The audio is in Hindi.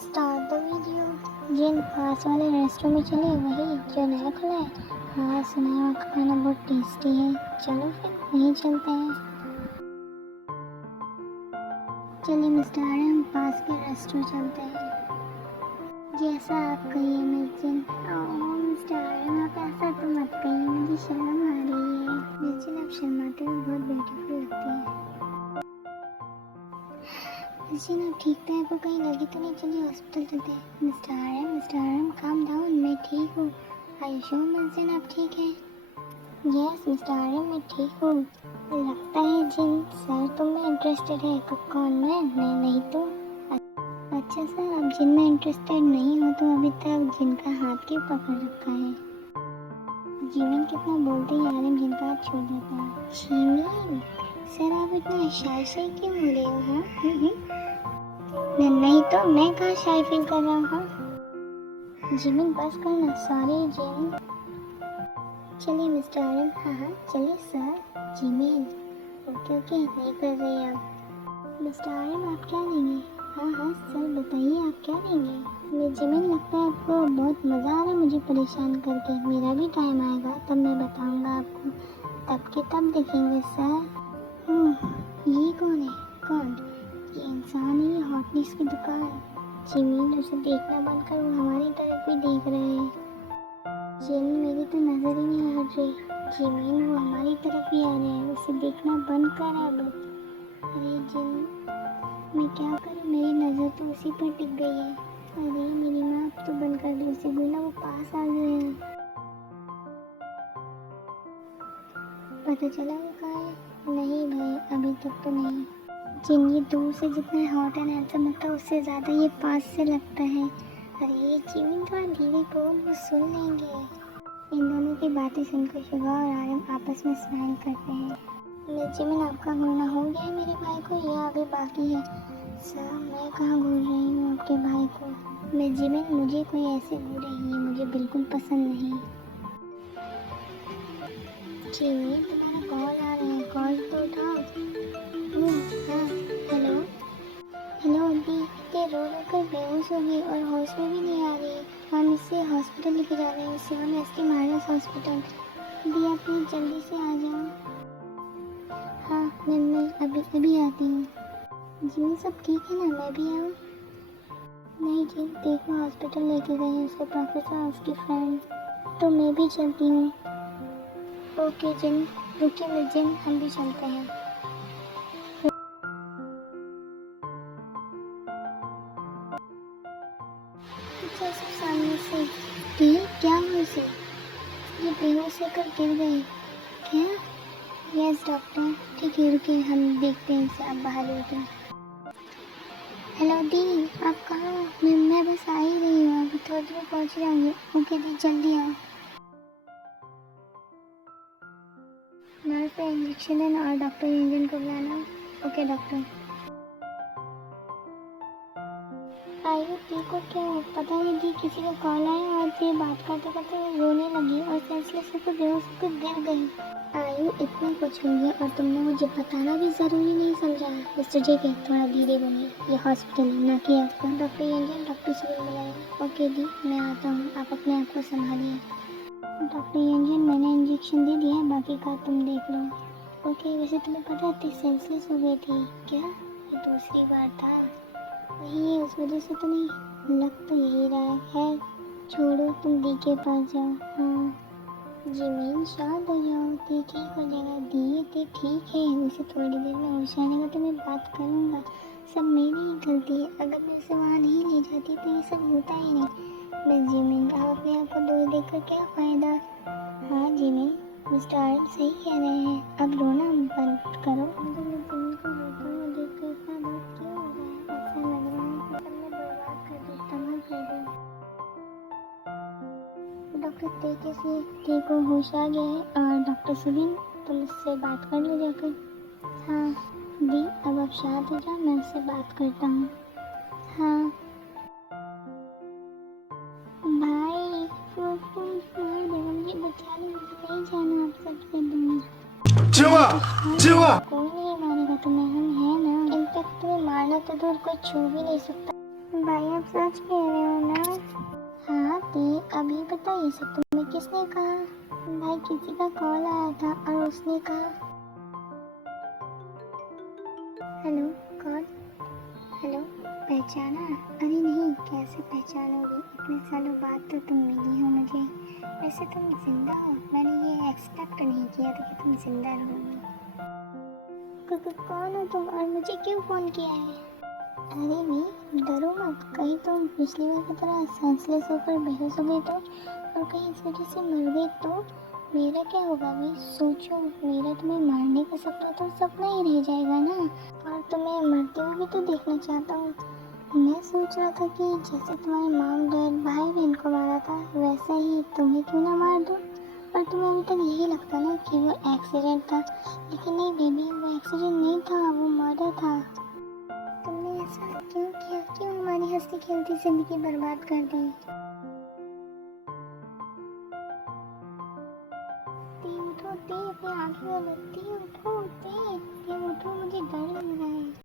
Start the video. जिन पास वाले रेस्टोरेंट में चले वही जो नया खुला है। हाँ सुना है वहाँ का खाना बहुत टेस्टी है। चलो फिर वहीं चलते हैं। चलिए मिस्टर आर्य हम पास के रेस्टोरेंट चलते हैं। जैसा आप कहिए मिर्जिन। मिस्टर आर्य वहाँ पे ऐसा तो मत कहिए, मुझे शर्म आ रही है। मिर्जिन आप शर्माते हुए बहुत ब्यूटीफुल लगती है। मिर्जिन आप ठीक टाइम को कहीं लगी तो नहीं? चलिए हॉस्पिटल चलते हैं। मिस्टर आर्य काम डाउन, मैं ठीक हूँ। आयुषो मिर्जिन आप ठीक हैं? यस मिस्टर आर्य मैं ठीक हूँ। लगता है जिन सर तुम में इंटरेस्टेड है। कौन मैं? नहीं तो। अच्छा सर आप जिन में इंटरेस्टेड नहीं हो तो अभी तक जिनका हाथ क्यों पकड़ रखा है? जीवन कितना बोलते ही आलम जिनका हाथ छोड़ देता है। जीवन सर आप इतना शाय क्यों हो रहे हो? हाँ नहीं तो मैं कहाँ शाय फील कर रहा हूँ। जिमिन बस करना। Sorry Jimin. चलिए मिस्टर आर्यन। हाँ चलिए सर। जिमिन ओके नहीं कर रहे आप। मिस्टर आर्यन आप क्या लेंगे? हाँ सर बताइए आप क्या लेंगे? मैं जिमिन लगता है आपको बहुत मज़ा आ रहा है मुझे परेशान करके। मेरा भी टाइम आएगा तब मैं बताऊंगा आपको, तब के तब देखेंगे सर। ये कौन है? कौन? ये इंसान है, ये हॉटनेस की दुकान। जिमिन उसे देखना बंद कर, वो हमारी तरफ भी देख रहे हैं। जिमिन मेरी तो नज़र ही नहीं हट रही। जिमिन वो हमारी तरफ ही आ रहे हैं, उसे देखना बंद कर अब। अरे जिन मैं क्या करूं, मेरी नज़र तो उसी पर टिक गई है। अरे मेरी माँ अब तो बंद कर दो उसे, बोला वो पास आ गए हैं। पता चला वो कहाँ है? नहीं भाई अभी तक तो नहीं। जिन ये दूर से जितना हॉट एंड हैंडसम लगता है उससे ज़्यादा ये पास से लगता है। अरे जिमिन थोड़ा धीरे बोल, वो सुन लेंगे। इन दोनों की बातें सुनकर शुभा और आर्यन आपस में स्माइल करते हैं। जिमिन आपका घूरना हो गया है मेरे भाई को या अभी बाकी है? सर मैं कहाँ घूर रही हूँ आपके भाई को। मैं जिमिन मुझे कोई ऐसे घूरे ही मुझे बिल्कुल पसंद नहीं। जिमिन तुम्हारा कॉल आ रहा है, कॉल तो उठाओ। हाँ हेलो अभी इतने रो कर बेहोश हो गई और होश में भी नहीं आ रही। हम इसे हॉस्पिटल लेके जा रहे हैं, सिवन एसटी माइनस हॉस्पिटल। दी आप प्लीज जल्दी से आ जाओ। हाँ मैं अभी आती हूँ। जिमिन सब ठीक है ना? मैं भी आऊँ? नहीं जी देखो हॉस्पिटल लेके गए हैं उसके प्रोफेसर और उसकी फ्रेंड, तो मैं भी चलती हूँ। ओके जिन रुकिए मिर्जिन हम भी चलते हैं। अच्छा सब सामने से क्या हुआ उसे? ये बेहोश होकर गिर गई क्या? Yes doctor. ठीक है रुकिए हम देखते हैं इसे, आप बाहर लेके। हेलो दी आप कहाँ हो? मैं बस आ ही रही हूँ, अभी थोड़ी देर पहुँच जाऊँगी। ओके दी जल्दी आओ। नर्स पे इंजेक्शन देना और डॉक्टर इंजन को बुलाना। Okay doctor. आयु दी को क्या हो पता नहीं, दी किसी का कॉल आया और दी बात करते करते रोने लगी और सेंसलेस होकर बेहोश होकर गिर गई। आयु इतना कुछ हो गया और तुमने मुझे बताना भी ज़रूरी नहीं समझा। मिस्टर जे के थोड़ा धीरे बोलिए, ये हॉस्पिटल है ना कि आपका। डॉक्टर इंजन डॉक्टर से बुलाया। ओके दी मैं आता हूँ, आप अपने आप को संभालिए। डॉक्टर इंजन मैंने इंजेक्शन दे दिया है, बाकी का तुम देख लो। ओके वैसे तुम्हें पता है सेंसलेस हो गई थी क्या? ये दूसरी बार था। वही उस वजह से तो नहीं, लग तो यही रहा है। छोड़ो तुम दी के पास जाओ। हाँ जिमिन शांत हो जाओ, दी ठीक हो जाएगा। दी ठीक है, उसे थोड़ी देर में होश आने का तो मैं बात करूँगा। सब मेरी ही गलती है, अगर मैं उसे वहाँ नहीं ले जाती तो ये सब होता ही नहीं। मैं जिमिन आप अपने आप को दूर देख कर क्या फ़ायदा? हाँ जिमिन मिस्टर आर्यन सही कह रहे हैं, अब रोना बंद करो। मुझे जिमिन को रोता हुआ देख कर इतना दर्द क्यों हो रहा है? ऐसा लग रहा है कि सबने बर्बाद कर दी, तबाह कर दी। डॉक्टर तेके से टी को होश आ गया है और डॉक्टर सुबिन तुम उससे बात कर लो जाकर। हाँ दी अब आप शांत हो जाओ, मैं उससे बात करता हूँ। हाँ भाई फूफू मार देगा मुझे, बचा लो मुझे नहीं जाना, आप सच कर दूँगा। कोई नहीं मारेगा तुम्हें, हम हैं ना। इनफैक्ट तुम्हें मारना तो दूर कोई छू भी नहीं सकता। भाई आप सच कह रहे हो ना? हाँ ती, अभी बता ये सब तुम्हें किसने कहा? भाई किसी का कॉल आया था और उसने कहा। हेलो, कौन? हेलो, पहचाना? अरे नहीं, कैसे पहचानोगी, इतने सालों बाद तो तुम मिली हो मुझे। वैसे तुम जिंदा हो, मैंने ये एक्सपेक्ट नहीं किया था कि तुम जिंदा रहोगी। कौन हो तुम और मुझे क्यों फ़ोन किया है? अरे नहीं, डरो मत, कहीं तुम पिछली बार की तरह सेंसलेस होकर बेहोश हो गई तो, और कहीं इस वजह से मर गई तो मेरा क्या होगा भाई? सोचो, मेरा तुम्हें मारने का सपना तो सपना ही रह जाएगा ना, और तुम्हें मरते हुए भी तो देखना चाहता हूँ। मैं सोच रहा था कि जैसे तुम्हारे मॉम डैड भाई बहन को मारा था, वैसा ही तुम्हें क्यों ना मार दूँ। पर तुम्हें अभी तक यही लगता ना कि वो एक्सीडेंट था, लेकिन नहीं बेबी, वो एक्सीडेंट नहीं था, वो मर्डर था। तुमने ऐसा क्यों किया? क्यों हमारी हंसती खेलती जिंदगी बर्बाद कर दी? ती उठो ती, अपनी आंखें खोलो ती।